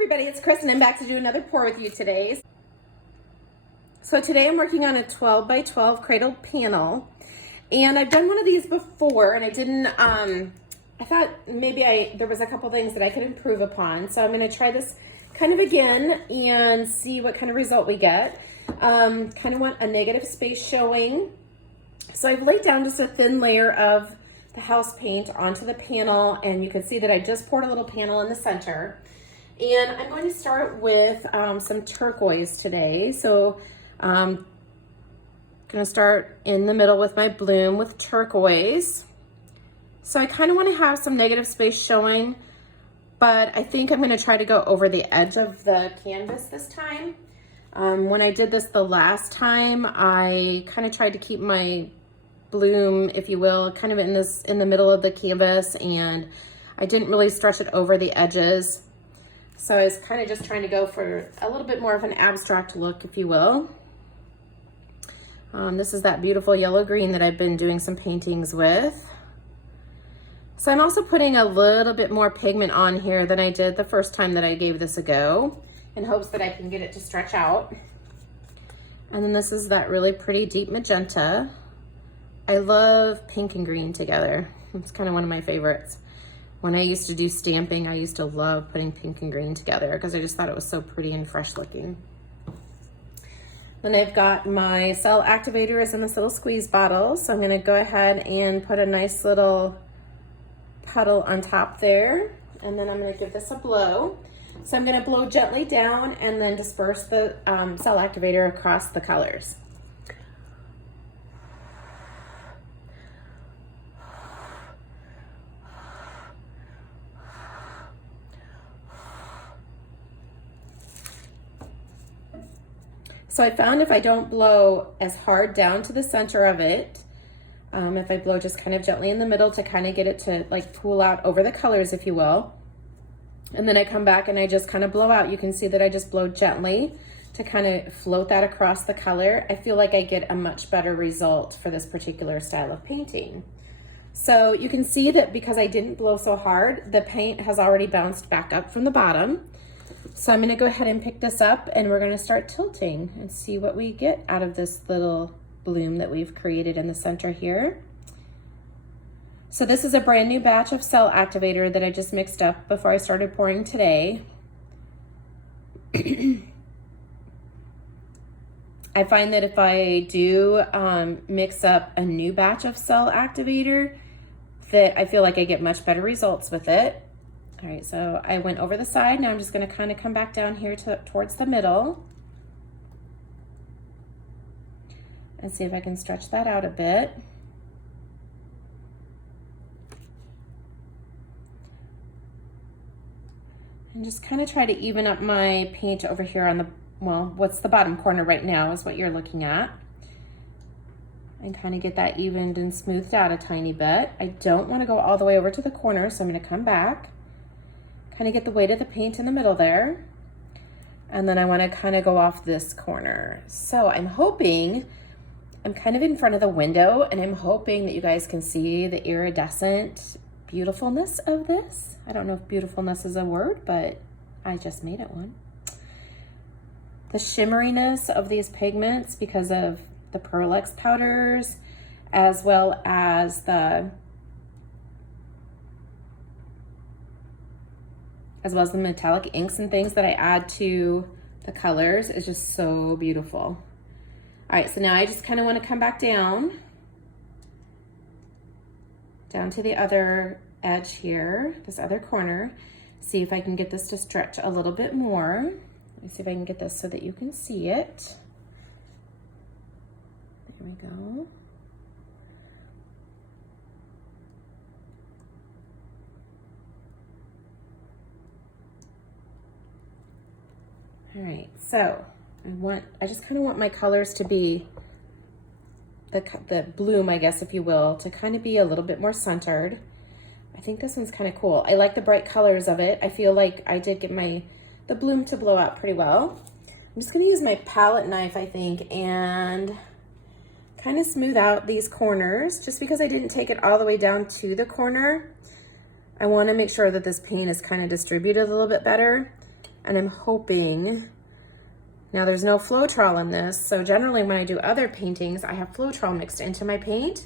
Everybody, it's Chris and I'm back to do another pour with you today. So today I'm working on a 12 by 12 cradle panel, and I've done one of these before and I didn't, I thought maybe there was a couple things that I could improve upon. So I'm going to try this kind of again and see what kind of result we get. Kind of want a negative space showing. So I've laid down just a thin layer of the house paint onto the panel, and you can see that I just poured a little panel in the center. And I'm going to start with some turquoise today. So I'm going to start in the middle with my bloom with turquoise. So I kind of want to have some negative space showing, but I think I'm going to try to go over the edge of the canvas this time. When I did this the last time, I kind of tried to keep my bloom, if you will, kind of in the middle of the canvas, and I didn't really stretch it over the edges. So I was kind of just trying to go for a little bit more of an abstract look, if you will. This is that beautiful yellow green that I've been doing some paintings with. So I'm also putting a little bit more pigment on here than I did the first time that I gave this a go, in hopes that I can get it to stretch out. And then this is that really pretty deep magenta. I love pink and green together. It's kind of one of my favorites. When I used to do stamping, I used to love putting pink and green together because I just thought it was so pretty and fresh looking. Then I've got my cell activators in this little squeeze bottle. So I'm gonna go ahead and put a nice little puddle on top there. And then I'm gonna give this a blow. So I'm gonna blow gently down and then disperse the cell activator across the colors. So I found if I don't blow as hard down to the center of it, if I blow just kind of gently in the middle to kind of get it to like pool out over the colors, if you will, and then I come back and I just kind of blow out, you can see that I just blow gently to kind of float that across the color. I feel like I get a much better result for this particular style of painting. So you can see that because I didn't blow so hard, the paint has already bounced back up from the bottom. So I'm going to go ahead and pick this up and we're going to start tilting and see what we get out of this little bloom that we've created in the center here. So this is a brand new batch of cell activator that I just mixed up before I started pouring today. I find that if I do mix up a new batch of cell activator, that I feel like I get much better results with it. All right, so I went over the side. Now I'm just going to kind of come back down here towards the middle and see if I can stretch that out a bit. And just kind of try to even up my paint over here on the, well, what's the bottom corner right now is what you're looking at. And kind of get that evened and smoothed out a tiny bit. I don't want to go all the way over to the corner, so I'm going to come back. Kind of get the weight of the paint in the middle there. And then I want to kind of go off this corner. So I'm hoping, I'm kind of in front of the window and I'm hoping that you guys can see the iridescent beautifulness of this. I don't know if beautifulness is a word, but I just made it one. The shimmeriness of these pigments because of the Pearl-X powders, as well as the metallic inks and things that I add to the colors is just so beautiful. All right, so now I just kind of want to come back down to the other edge here, this other corner, see if I can get this to stretch a little bit more. Let me see if I can get this so that you can see it. There we go. All right, so I just kind of want my colors to be the bloom, I guess, if you will, to kind of be a little bit more centered. I think this one's kind of cool. I like the bright colors of it. I feel like I did get the bloom to blow out pretty well. I'm just going to use my palette knife, I think, and kind of smooth out these corners. Just because I didn't take it all the way down to the corner, I want to make sure that this paint is kind of distributed a little bit better. And I'm hoping, now there's no Floetrol in this, so generally when I do other paintings, I have Floetrol mixed into my paint.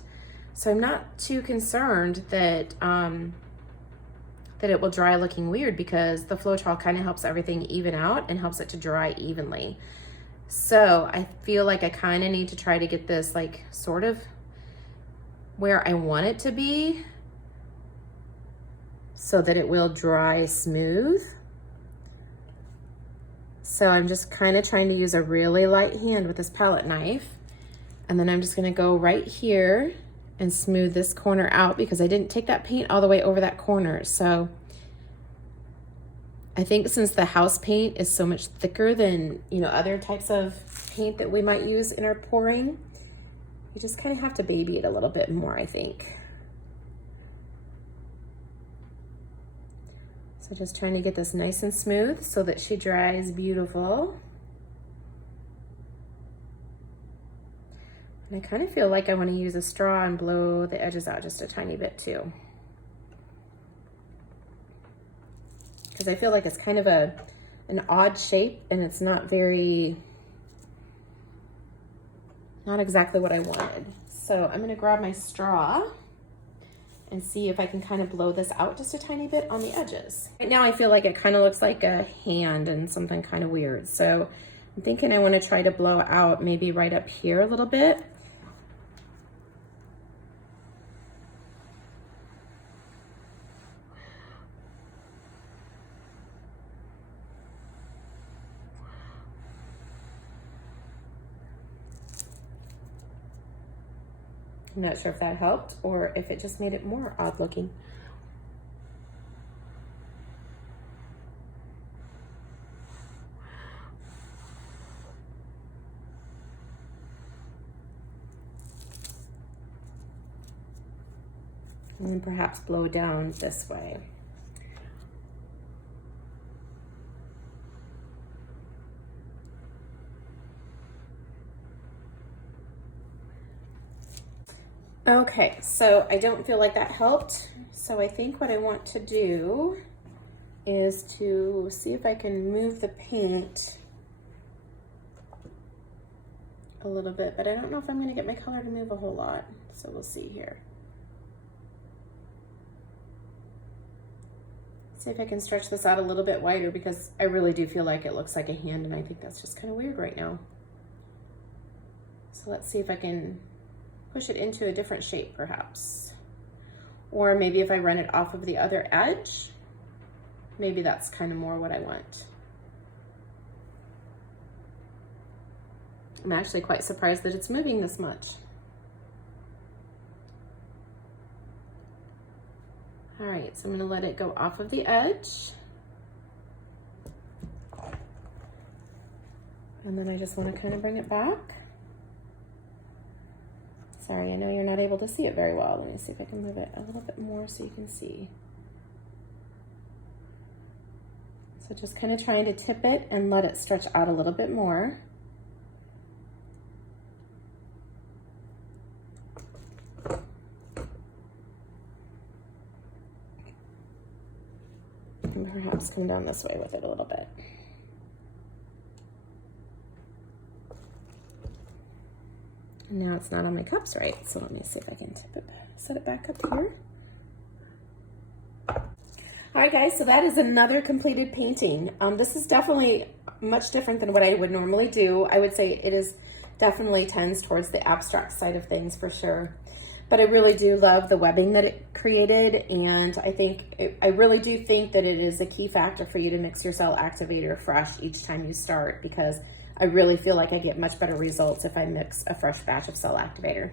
So I'm not too concerned that that it will dry looking weird, because the Floetrol kind of helps everything even out and helps it to dry evenly. So I feel like I kind of need to try to get this like sort of where I want it to be so that it will dry smooth. So I'm just kind of trying to use a really light hand with this palette knife. And then I'm just gonna go right here and smooth this corner out, because I didn't take that paint all the way over that corner. So I think since the house paint is so much thicker than, you know, other types of paint that we might use in our pouring, you just kind of have to baby it a little bit more, I think. So just trying to get this nice and smooth so that she dries beautiful. And I kind of feel like I want to use a straw and blow the edges out just a tiny bit too, because I feel like it's kind of an odd shape and it's not exactly what I wanted. So I'm gonna grab my straw and see if I can kind of blow this out just a tiny bit on the edges. Right now I feel like it kind of looks like a hand and something kind of weird. So I'm thinking I want to try to blow out maybe right up here a little bit. I'm not sure if that helped or if it just made it more odd looking. And then perhaps blow down this way. Okay, so I don't feel like that helped. So I think what I want to do is to see if I can move the paint a little bit, but I don't know if I'm gonna get my color to move a whole lot. So we'll see here. See if I can stretch this out a little bit wider, because I really do feel like it looks like a hand and I think that's just kind of weird right now. So let's see if I can push it into a different shape perhaps. Or maybe if I run it off of the other edge, maybe that's kind of more what I want. I'm actually quite surprised that it's moving this much. All right, so I'm gonna let it go off of the edge. And then I just wanna kind of bring it back. Sorry, I know you're not able to see it very well. Let me see if I can move it a little bit more so you can see. So just kind of trying to tip it and let it stretch out a little bit more. And perhaps come down this way with it a little bit. Now it's not on my cups right, so let me see if I can tip it, set it back up here. All right guys, so that is another completed painting. This is definitely much different than what I would normally do. I would say it is definitely tends towards the abstract side of things for sure. But I really do love the webbing that it created, and I really do think that it is a key factor for you to mix your cell activator fresh each time you start, because I really feel like I get much better results if I mix a fresh batch of cell activator.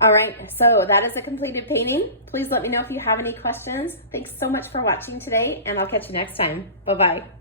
All right, so that is a completed painting. Please let me know if you have any questions. Thanks so much for watching today, and I'll catch you next time. Bye-bye.